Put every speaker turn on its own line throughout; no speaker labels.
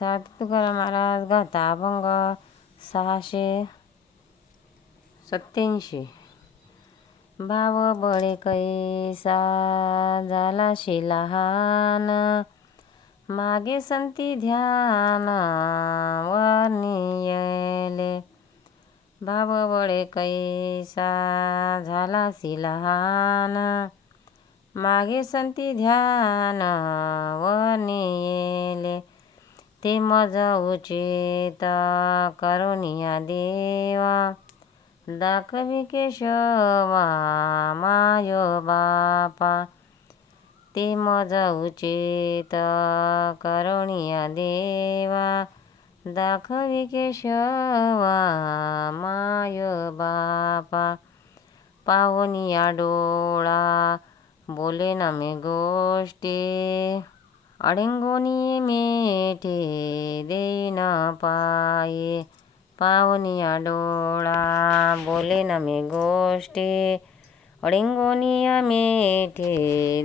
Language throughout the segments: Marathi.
साठ तुकाराम महाराज गाथा अभंग सहाशे सत्याऐंशी भाव बळे कैसा झालाशी लहान मागे संती ध्यान वर्णियले भाव बळे कैसा झाला लहान मागे संती ध्यान वर्णियेले ते मज उचित करुणिया देवा. दाखवी केशवा मायो बापा. ते मज उचित करुणिया देवा. दाखवी केशवा माय बापा. पाहुनिया डोळा बोले ना मी गोष्टी. अडिंगोनी मेठे देईन पाये. पाहुनिया डोळा बोले ना मी गोष्टी. अडेंगोनिया मेठे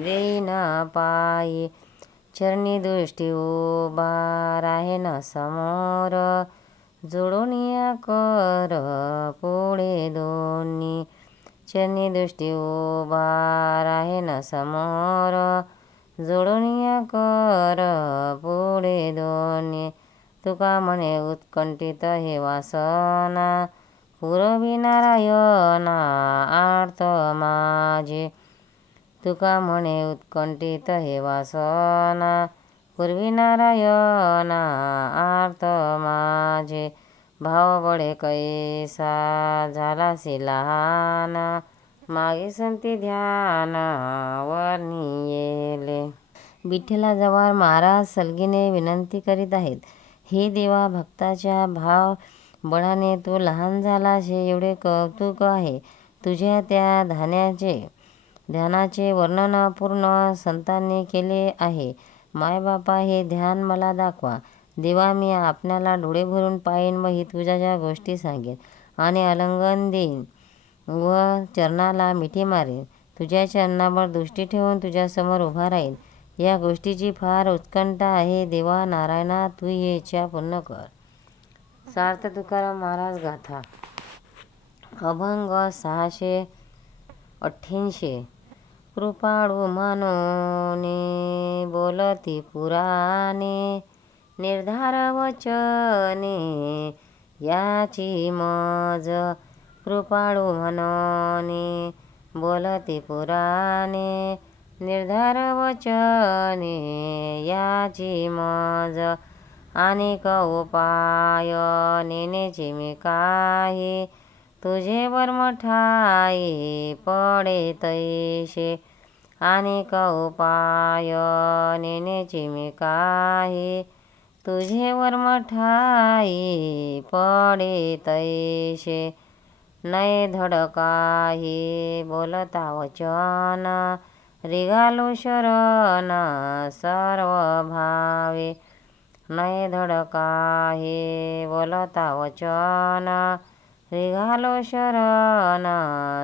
देईन पाये. चरणी दृष्टी उभा राहे ना समोर. जोडून या कर पुढे दोन्ही. चरणी दृष्टी उभा राहे ना समोर. जोडून कर पुढे दोन्ही. तुका म्हणे उत्कंठित हे वासना. पुरवी नारायणा आर्थ माझे. तुका म्हणे उत्कंठित हे वासना. पूर्वी नारायणा आर्थ माझे. भाव बळे कैसा झालासी लहान. मागे संती ध्यानावर वर्णियेले विठ्ठला महाराज सलगीने विनंती करीत आहेत. हे देवा भक्ताच्या भाव बळाने तू लहान झालाशे एवढे कौतुक आहे. तुझ्या त्या धान्याचे ध्यानाचे वर्णन पूर्ण संतांनी केले आहे. मायबापा हे ध्यान मला दाखवा. देवा मी आपणाला डोळे भरून पाहीन व ही तुझ्या ज्या गोष्टी सांगेन आणि अलंगन देईन. व चरणाला मिठी मारेन. तुझ्या चरणावर दृष्टी ठेवून तुझ्यासमोर उभा राहीन. या गोष्टीची फार उत्कंठा आहे देवा नारायणा तू ही इच्छा पूर्ण कर. सार्थ तुकाराम महाराज गाथा. अभंग सहाशे अठ्ठ्याऐंशी. कृपाळू मनोने बोलती पुराणे निर्धार वचने याची मज कृपाळू मनोने बोलती पुराणे निर्धार वचने याची मज अनेक उपाय नेण्याचे मी काही तुझे वर्मठाई पडे तैसे अनेक उपाय नेण्याचे मी काही तुझे वर्मठाई पडे तैसे नये धडकाही बोलता वचन रिगालो शरण सर्व भावे नये धडकाही बोलता वचन रिघालो शरण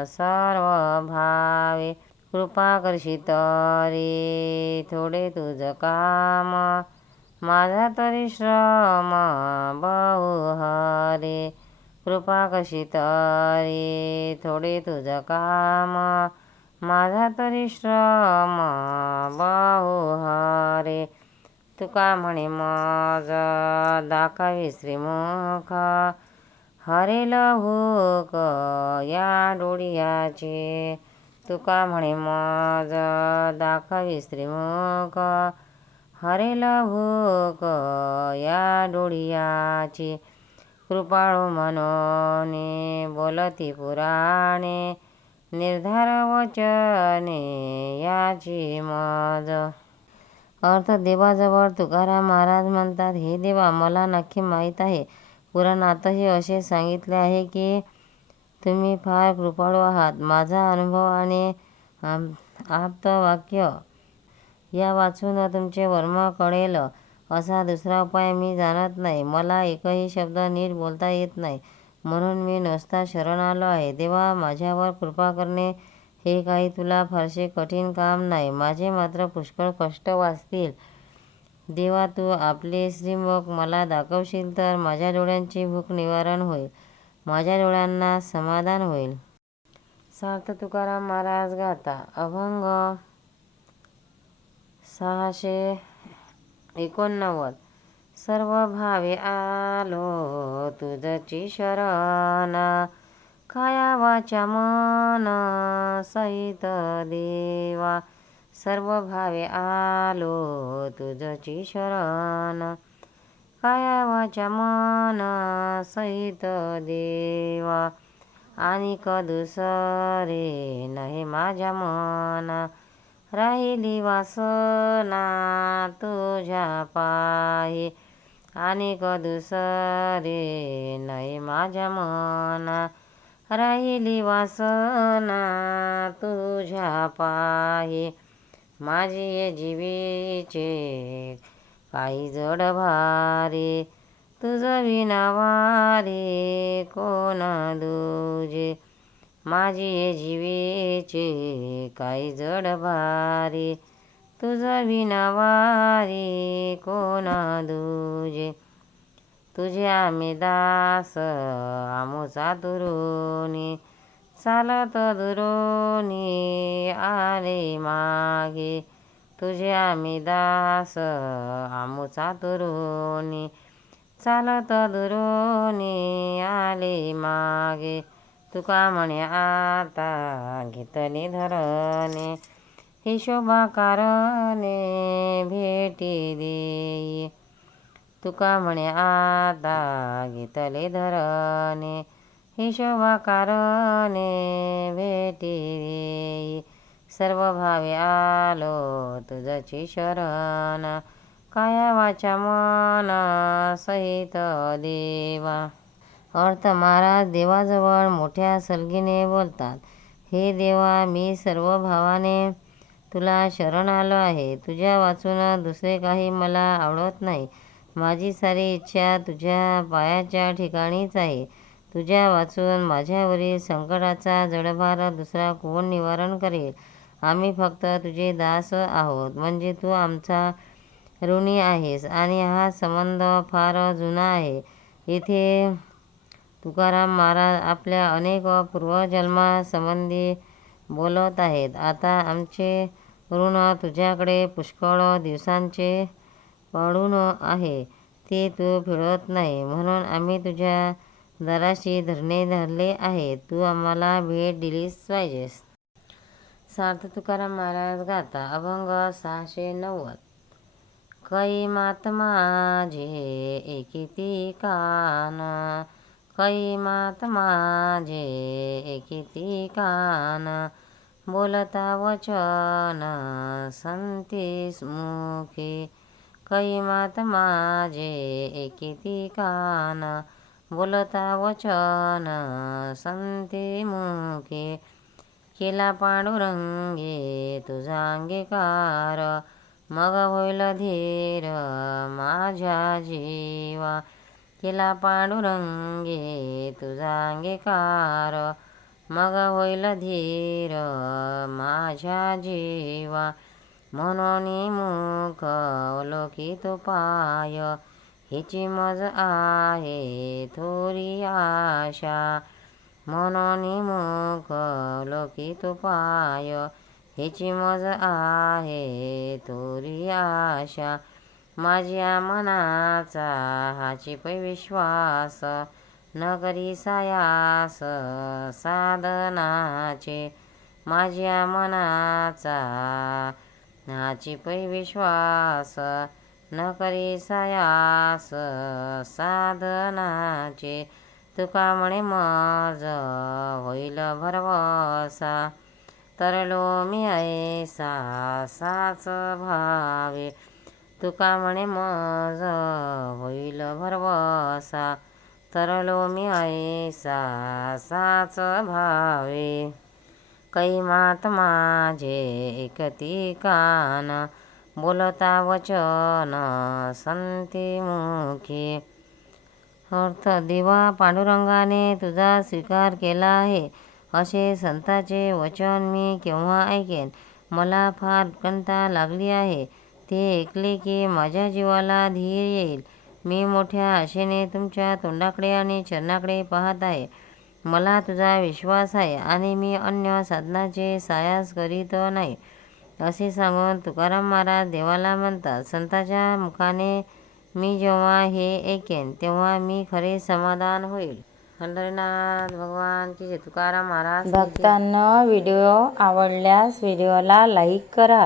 सर्व भावे कृपा करशी तरी थोडे तुझं काम. माझा तरी श्रम बहु हरे कृपा कशी तरी थोडे तुझं काम माझा तरी श्रम बाहू हरे. तुका म्हणे मज दाखवी श्रीमुख हरेल लहूक या डोळियाचे. तुका म्हणे मज दाखवी श्रीमुख हरेल लहूक या डोळियाची. कृपाळू मनोने बोलती पुराणे निर्धार वचने याची मज। अर्थ देवाजवळ तुकाराम महाराज म्हणतात हे देवा मला नक्की माहीत आहे. पुराणातही असे सांगितले आहे की तुम्ही फार कृपाळू आहात. माझा अनुभव आणि आप्तवाक्य या वाचून तुमचे वर्म कळेल. असा दुसरा उपाय मी जाणत नाही. मला एकही शब्द नीट बोलता येत नाही. म्हणून मी नुसता शरण आलो आहे. देवा माझ्यावर कृपा करणे हे काही तुला फारसे कठीण काम नाही. माझे मात्र पुष्कळ कष्ट वाचतील. देवा तू आपले श्रीमुख मला दाखवशील तर माझ्या डोळ्यांची भूक निवारण होईल. माझ्या डोळ्यांना समाधान होईल. सार्थ तुकाराम महाराज गाता अभंग सहाशे एकोणनव्वद. सर्व भावे आलो तुझची शरण. कायावाच्या मन सहित देवा. सर्व भावे आलो तुझची शरण. कायावाच्या मन सहित देवा. आणि कदुसरे नाही माझ्या मना. राहिली वासना तुझ्या पायी. आणि दुसरे नाही माझ्या मना. राहिली वासना तुझ्या पायी. माझी जीवीचे काही जड भारी. तुझ विनावारे कोण दुजे? माझी जीवेचे काही जड भारी तुझ विनावारी कोणा दुजे? तुझे आम्ही दास आमोचा दुरोनी चालत दुरोनी आले मागे. तुझे आम्ही दास आमोचा दुरोनी चालत दुरोनी आले मागे. तुका म्हणे आता घेतली धरणे. ही शोभा कारणे भेटी देई. तुका म्हणे आता घेतले धरणे. ही शोभा कारणे भेटी देई. सर्व भावे आलो तुझची शरण. काया वाचा मन सहित देवा. अर्थ महाराज देवाजवळ मोठ्या सलगीने बोलतात हे देवा मी सर्व भावाने तुला शरण आलो आहे. तुझ्या वाचून दुसरे काही मला आवडत नाही. माझी सारी इच्छा तुझ्या पायाच्या ठिकाणीच आहे. तुझ्या वाचून माझ्यावरील संकटाचा जडभार दुसरा कोण निवारण करेल? आम्ही फक्त तुझे दास आहोत. म्हणजे तू आमचा ऋणी आहेस आणि हा संबंध फार जुना आहे. इथे तुकाराम महाराज आपल्या अनेक पूर्वजन्मासंबंधी बोलत आहेत. आता आमचे ऋण तुझ्याकडे पुष्कळ दिवसांचे पडून आहे. ते तू फिरवत नाही. म्हणून आम्ही तुझ्या दराशी धरणे धरले आहे. तू आम्हाला भेट दिलीच पाहिजेस सार्थ तुकाराम महाराज गाता अभंग सहाशे नव्वद. कै मात माझे एकिती कान मात माझे किती कान? बोलता वचन संतीस मुखी कैमात माझे किती कान? बोलता वचन संती मुखी. केला पांडुरंगे तुझा अंगीकार. मग होईल धीर माझ्या जीवा. केला पांडुरंगे तुझा अंगीकार मग होईल धीर माझ्या जीवा. म्हणून मुख अवलोकित पाय. हिची मज आहे थोरी आशा. म्हणून मुख लोकित पाय. हिची मज आहे थोरी आशा. माझ्या मनाचा हाची पै विश्वास न करी सायास साधनाचे. माझ्या मनाचा हाची पै विश्वास न करी सायास साधनाचे. तुका म्हणे मज होईल भरवसा तरलो मी ऐसा साच भावे. तुका म्हणे मज होईल भरवसा तरलो मी ऐसा साच भावे. कै मात माझे एकती कान बोलता वचन संती मुखी. अर्थ देवा पांडुरंगाने तुझा स्वीकार केला आहे. असे संताचे वचन मी केव्हा ऐकेन? मला फार कंता लागली आहे. ते ऐकले की माझ्या जीवाला धीर येईल. मी मोठ्या आशेने तुमच्या तोंडाकडे आणि चरणाकडे पाहत आहे. मला तुझा विश्वास आहे आणि मी अन्य साधनाचे सायास करीत नाही. असे सांगून तुकाराम महाराज देवाला म्हणतात संताच्या मुखाने मी जेव्हा हे ऐकेन तेव्हा मी खरे समाधान होईल. पंढरीनाथ भगवान की तुकाराम महाराज
भक्तांना व्हिडिओ आवडल्यास व्हिडिओला लाईक करा.